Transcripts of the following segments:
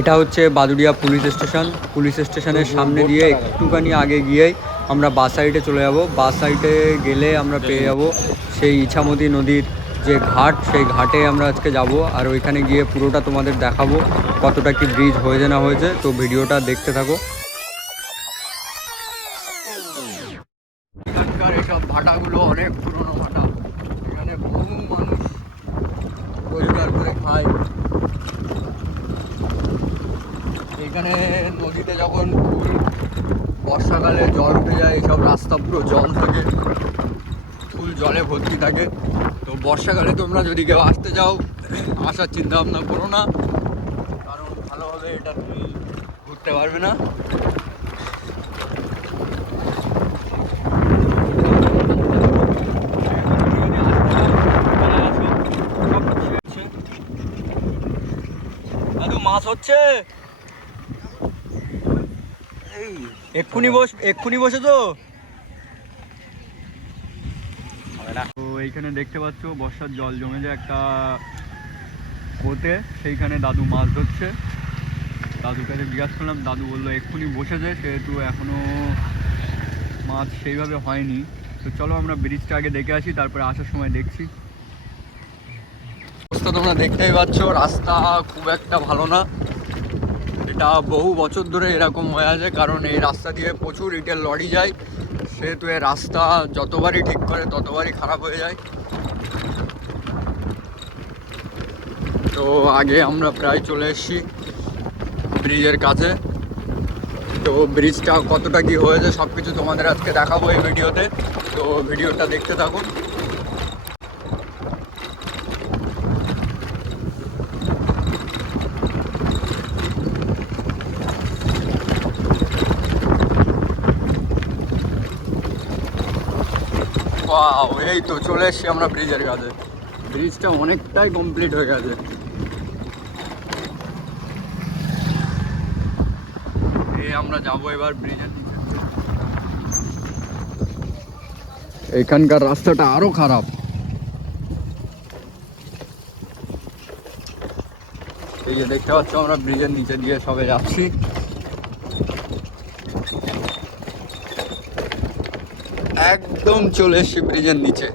এটা হচ্ছে Baduria police station. Police স্টেশনের সামনে দিয়ে একটুখানি আগে গিয়েই আমরা বাস সাইডে চলে যাব। বাস সাইডে গেলে আমরা পেয়ে যাব সেই ইছামতি নদীর যে ঘাট, সেই ঘাটে আমরা আজকে যাব আর ওইখানে গিয়ে পুরোটা তোমাদের দেখাবো কতটা কি ব্রিজ হয়েছে না হয়েছে। তো ভিডিওটা দেখতে থাকো। এখানকার এসব ভাটাগুলো অনেক পুরনো ভাটা এখানে বহু মানুষ রোজগার করে খায় এখানে নদীতে যখন ফুল বর্ষাকালে জল উঠে যায় এইসব রাস্তা পুরো জল থাকে, ফুল জলে ভর্তি থাকে। তো বর্ষাকালে তোমরা যদি কেউ আসতে যাও আসার চিন্তা ভাবনা করো না, কারণ ভালোভাবে এটা তুমি ঘুরতে পারবে না। মাছ হচ্ছে? এক্ষুনি বস এক্ষুনি বসে তো। তো এইখানে দেখতে পাচ্ছ বর্ষার জল জমে যায় একটা কোতে সেইখানে দাদু মাছ ধরছে। দাদুর কাছে জিজ্ঞাসা করলাম দাদু বলল এক্ষুনি বসেছে সেহেতু এখনও মাছ সেইভাবে হয়নি। তো চলো আমরা ব্রিজটা আগে দেখে আসি তারপরে আসার সময় দেখছি। তোমরা দেখতেই পাচ্ছ রাস্তা খুব একটা ভালো না। এটা বহু বছর ধরে এরকম হয়ে আছে, কারণ এই রাস্তা দিয়ে প্রচুর রিটেল লরি যায়। সেহেতু এই রাস্তা যতবারই ঠিক করে ততবারই খারাপ হয়ে যায়। তো আগে আমরা প্রায় চলে এসেছি ব্রিজের কাছে। তো ব্রিজটা কতটা কি হয়েছে সব কিছু তোমাদের আজকে দেখাবো এই ভিডিওতে। তো ভিডিওটা দেখতে থাকুন। এই তো, চলে এসছি আমরা ব্রিজের কাছে ব্রিজটা অনেকটাই কমপ্লিট হয়ে গেছে। আমরা যাব এবার ব্রিজের নিচে। এইখানকার রাস্তাটা আরও খারাপ। এই যে দেখতে পাচ্ছ আমরা ব্রিজের নিচে দিয়ে সবে যাচ্ছি। একদম চলে এসছি ব্রিজের নিচে।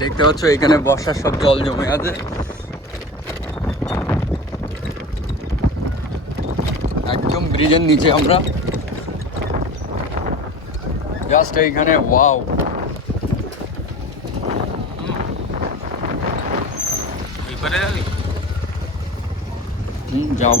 দেখতে পাচ্ছ এখানে বর্ষার সব জল জমে আছে। একদম ব্রিজের নিচে আমরা। জাস্ট এইখানে ওয়াও। হুম যাব।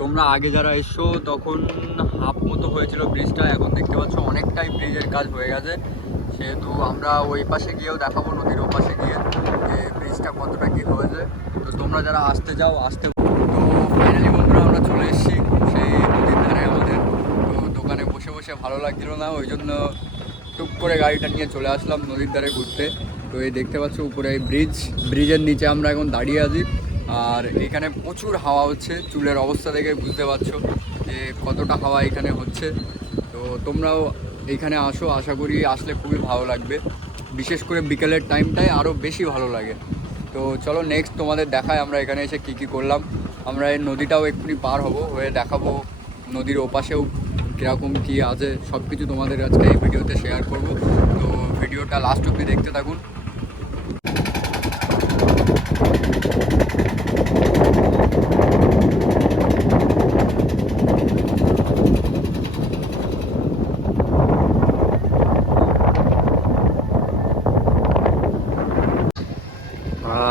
তোমরা আগে যারা এসছো, তখন হাফ মতো হয়েছিল ব্রিজটা এখন দেখতে পাচ্ছ অনেকটাই ব্রিজের কাজ হয়ে গেছে। সেহেতু আমরা ওই পাশে গিয়েও দেখাবো নদীর ও পাশে গিয়ে যে ব্রিজটা কতটা কী হয়েছে। তো তোমরা যারা আসতে যাও আসতে তো ফাইনালি বন্ধুরা আমরা চলে এসেছি সেই নদীর ধারে আমাদের। তো দোকানে বসে বসে ভালো লাগছিল না, ওই জন্য টুক করে গাড়িটা নিয়ে চলে আসলাম নদীর ধারে ঘুরতে। তো এই দেখতে পাচ্ছ উপরে এই ব্রিজ ব্রিজের নিচে আমরা এখন দাঁড়িয়ে আছি। আর এখানে প্রচুর হাওয়া হচ্ছে, চুলের অবস্থা দেখে বুঝতে পারছ যে কতটা হাওয়া এখানে হচ্ছে। তো তোমরাও এইখানে আসো, আশা করি আসলে খুবই ভালো লাগবে। বিশেষ করে বিকেলের টাইমটায় আরও বেশি ভালো লাগে। তো চলো নেক্সট তোমাদের দেখায় আমরা এখানে এসে কী কী করলাম। আমরা এই নদীটাও এক্ষুনি পার হব, হয়ে দেখাবো নদীর ওপাশেও কীরকম কী আছে। সব কিছু তোমাদের আজকে এই ভিডিওতে শেয়ার করব। তো ভিডিওটা লাস্ট অব্দি দেখতে থাকুন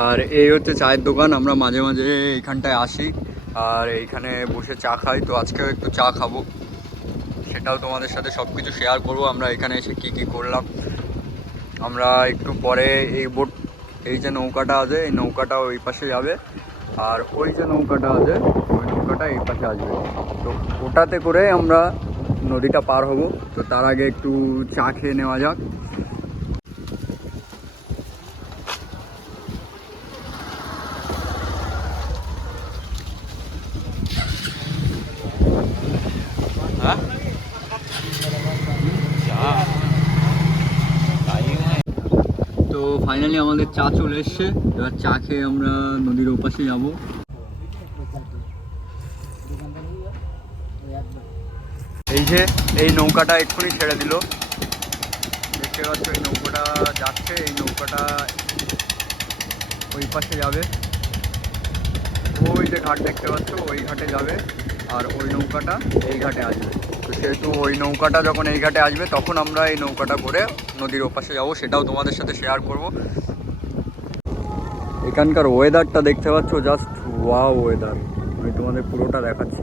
আর এই হচ্ছে চায়ের দোকান, আমরা মাঝে মাঝে এইখানটায় আসি। আর এইখানে বসে চা খাই, তো আজকেও একটু চা খাব। সেটাও তোমাদের সাথে সব কিছু শেয়ার করব, আমরা এখানে এসে কী কী করলাম। আমরা একটু পরে এই বোট, এই যে নৌকাটা আছে, এই নৌকাটা ওই পাশে যাবে। আর ওই যে নৌকাটা আছে, ওই নৌকাটা এই পাশে আসবে। তো ওটাতে করে আমরা নদীটা পার হব। তো তার আগে একটু চা খেয়ে নেওয়া যাক হ্যাঁ তো ফাইনালি আমাদের চা চলে এসছে। এবার চা খেয়ে আমরা নদীর ওপাশে যাব। এই যে, এই নৌকাটা এক্ষুনি ছেড়ে দিল। দেখতে পাচ্ছ, এই নৌকাটা যাচ্ছে, এই নৌকাটা ওই পাশে যাবে। ওই যে ঘাট দেখতে পাচ্ছ, ওই ঘাটে যাবে। আর ওই নৌকাটা এই ঘাটে আসবে। সেহেতু ওই নৌকাটা যখন এই ঘাটে আসবে, তখন আমরা এই নৌকাটা করে নদীর ওপাশে যাব। সেটাও তোমাদের সাথে শেয়ার করব। এখানকার ওয়েদারটা দেখতে পাচ্ছ জাস্ট ওয়া ওয়েদার আমি তোমাদের পুরোটা দেখাচ্ছি।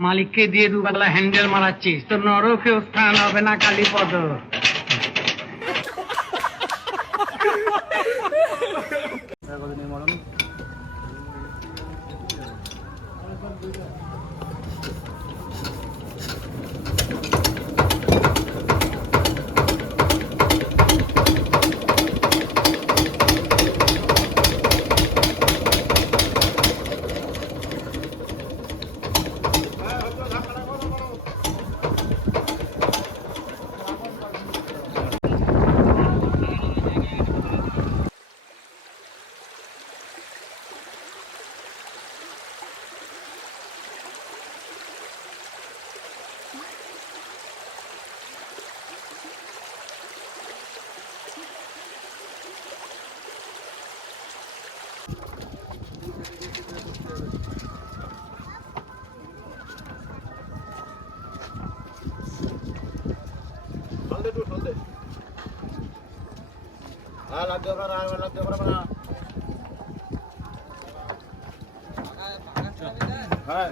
মালিককে দিয়ে দুবেলা হ্যান্ডেল মারাচ্ছিস। তো নরকে স্থান হবে না কালীপদ ঢাল হ্যাঁ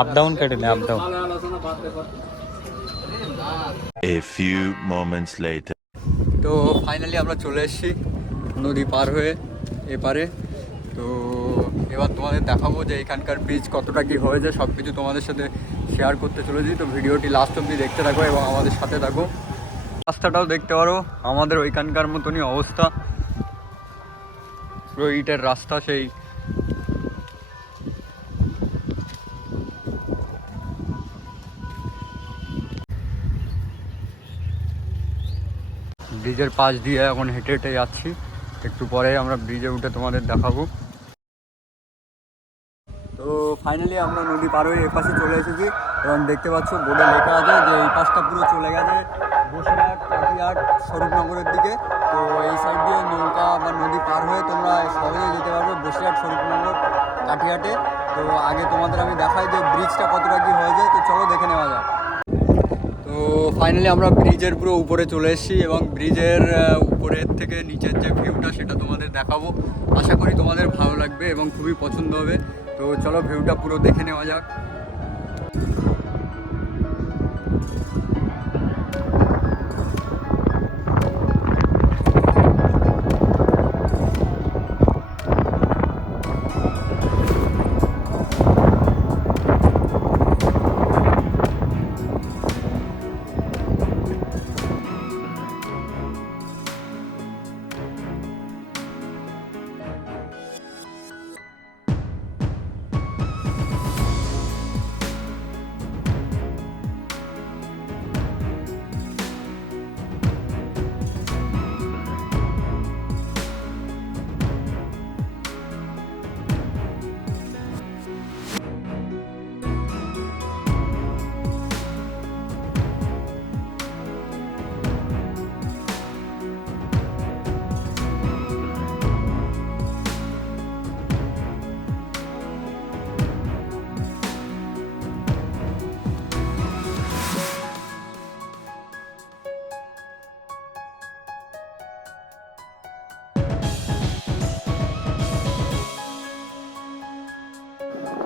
আপ ডাউন কেটে নে up down A few moments later. তো ফাইনালি আমরা চলে এসেছি নদী পার হয়ে এপারে। তো এবার তোমাদের দেখাবো যে এখানকার ব্রিজ কতটা কি হয়েছে সব কিছু তোমাদের সাথে শেয়ার করতে চলেছি। তো ভিডিওটি লাস্ট অবধি দেখতে থাকো এবং আমাদের সাথে থাকো। রাস্তাটাও দেখতে পারো আমাদের ওইখানকার মতনই অবস্থা। পুরো ইটের রাস্তা সেই ব্রিজের পাশ দিয়ে এখন হেঁটে হেঁটে যাচ্ছি। একটু পরে আমরা ব্রিজে উঠে তোমাদের দেখাবো। তো ফাইনালি আমরা নদী পার হয়ে এপাশে চলে এসেছি। এবং দেখতে পাচ্ছ, বোর্ডে লেখা আছে যে এই পাশটা পুরো চলে গেছে বসিরহাট, কাটিহাট, স্বরূপনগরের দিকে। তো এই সাইড দিয়ে নৌকা বা নদী পার হয়ে তোমরা সহজে যেতে পারবে বসিরহাট, স্বরূপনগর, কাটিহাটে। তো আগে তোমাদের আমি দেখাই যে ব্রিজটা কতটা কি হয়েছে। তো চলো দেখে নেওয়া তো ফাইনালি আমরা ব্রিজের পুরো উপরে চলে এসেছি এবং ব্রিজের উপরের থেকে নিচের যে ভিউটা সেটা তোমাদের দেখাবো। আশা করি তোমাদের ভালো লাগবে এবং খুবই পছন্দ হবে। তো চলো ভিউটা পুরো দেখে নেওয়া যাক।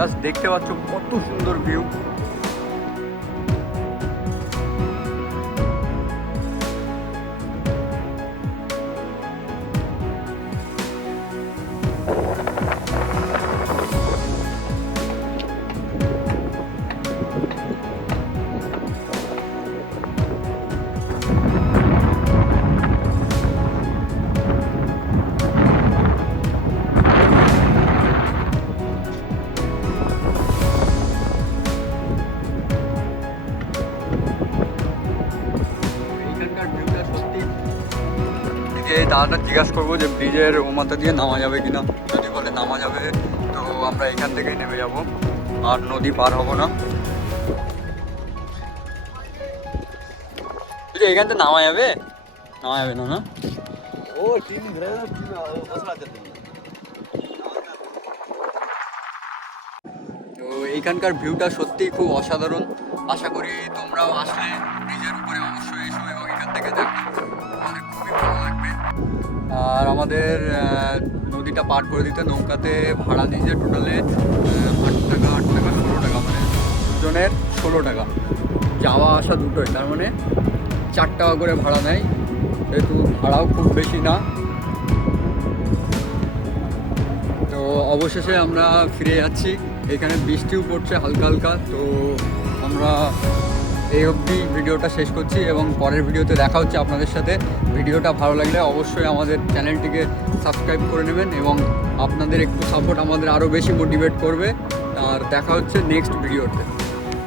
জাস্ট দেখতে পাচ্ছ কত সুন্দর ভিউ দাদাটা জিজ্ঞাসা করব যে ব্রিজের ও মাথা দিয়ে নামা যাবে কিনা যদি বলে নামা যাবে তো আমরা এখান থেকেই নেমে যাব। আর নদী পার হব না। এখান থেকে নামা যাবে? নামা যাবে না না? ও টিম ধরে তো এইখানকার ভিউটা সত্যিই খুব অসাধারণ। আশা করি তোমরাও আসলে ব্রিজের উপরে অবশ্যই এসো এবং এখান থেকে দেখো আর আমাদের নদীটা পার করে দিতে নৌকাতে ভাড়া নিয়েছে টোটালে আট টাকা আট টাকা, ষোলো টাকা মানে দুজনের ষোলো টাকা। যাওয়া আসা দুটোই, তার মানে চার টাকা করে ভাড়া নেয়। যেহেতু ভাড়াও খুব বেশি না। তো অবশেষে আমরা ফিরে যাচ্ছি। এখানে বৃষ্টিও পড়ছে হালকা হালকা, তো আমরা এই অবধি ভিডিওটা শেষ করছি এবং পরের ভিডিওতে দেখা হচ্ছে আপনাদের সাথে। ভিডিওটা ভালো লাগলে অবশ্যই আমাদের চ্যানেলটিকে সাবস্ক্রাইব করে নেবেন এবং আপনাদের একটু সাপোর্ট আমাদের আরও বেশি মোটিভেট করবে। আর দেখা হচ্ছে নেক্সট ভিডিওতে